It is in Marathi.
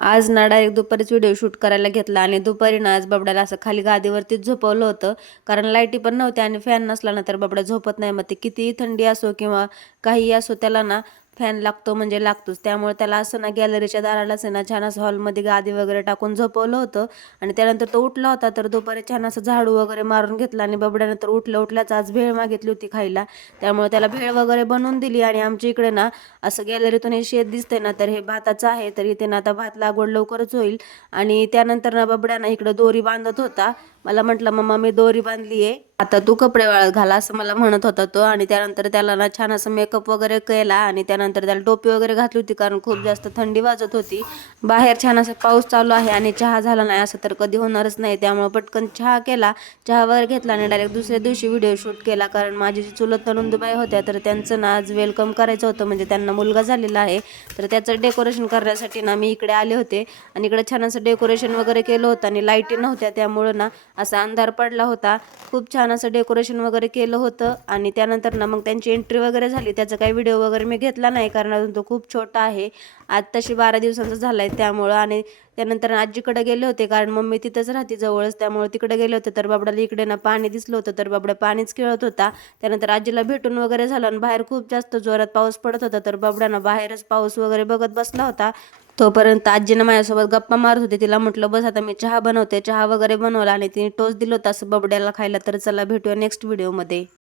आज ना डायरेक्ट दुपारीच व्हिडिओ शूट करायला घेतला आणि दुपारी ना आज बबड्याला असं खाली गादीवरतीच झोपवलं होतं. कारण लाईटी पण नव्हत्या आणि फॅन नसला ना तर बबडा झोपत नाही. मग ते कितीही थंडी असो किंवा काहीही असो त्याला ना फॅन लागतो म्हणजे लागतोच. त्यामुळे त्याला असं ना गॅलरीच्या दारालाच आहे ना छान असं हॉलमध्ये गादी वगैरे टाकून झोपवलं होतं. आणि त्यानंतर तो उठला होता तर दुपारी छान असं झाडू वगैरे मारून घेतला आणि बबड्यानं तर उठल्याच आज भेळ मागितली होती खायला. त्यामुळे त्याला भेळ वगैरे बनवून दिली. आणि आमच्या इकडे ना असं गॅलरीतून हे शेत दिसतंय ना तर हे भाताचं आहे. तर इथे ना आता भात लागवड लवकरच होईल. आणि त्यानंतर ना बबड्या ना इकडं दोरी बांधत होता. मला म्हटलं मम्मा मी दोरी बांधली आहे, आता तू कपडे वाळत घाला असं मला म्हणत होता तो. आणि त्यानंतर त्याला ना छान असं मेकअप वगैरे केला आणि त्यानंतर त्याला टोपी वगैरे घातली होती कारण खूप जास्त थंडी वाजत होती. बाहेर छान असं पाऊस चालू आहे आणि चहा झाला नाही असं तर कधी होणारच नाही. त्यामुळे पटकन चहा केला, चहा वगैरे घेतला आणि डायरेक्ट दुसऱ्या दिवशी व्हिडिओ शूट केला. कारण माझी जी चुलत नणंदबाई होत्या तर त्यांचं ना आज वेलकम करायचं होतं, म्हणजे त्यांना मुलगा झालेला आहे. तर त्याचं डेकोरेशन करण्यासाठी ना मी इकडे आले होते आणि इकडे छान असं डेकोरेशन वगैरे केलं होतं. आणि लाईटी नव्हत्या त्यामुळं ना असा अंधार पडला होता. खूप छान असं डेकोरेशन वगैरे केलं होतं. आणि त्यानंतर ना मग त्यांची एंट्री वगैरे झाली. त्याचा काही व्हिडिओ वगैरे मी घेतला नाही कारण अजून तो खूप छोटा आहे, आज तशी 12 दिवसांचा झाला आहे त्यामुळं. आणि त्यानंतर आजीकडे गेले होते कारण मम्मी तिथंच राहते जवळच, त्यामुळे तिकडे गेले होते. तर बाबड्याला इकडे ना पाणी दिसलं होतं तर बाबड्या पाणीच खेळत होता. त्यानंतर आजीला भेटून वगैरे झालं आणि बाहेर खूप जास्त जोरात पाऊस पडत होता. तर बाबड्याना बाहेरच पाऊस वगैरे बघत बसला होता. तोपर्यंत आजीनं माझ्यासोबत गप्पा मारत होते. तिला म्हटलं बस आता मी चहा बनवते. चहा वगैरे बनवला आणि तिने टोस्ट दिलं होतं असं बबड्याला खायला. तर चला भेटूया नेक्स्ट व्हिडिओमध्ये.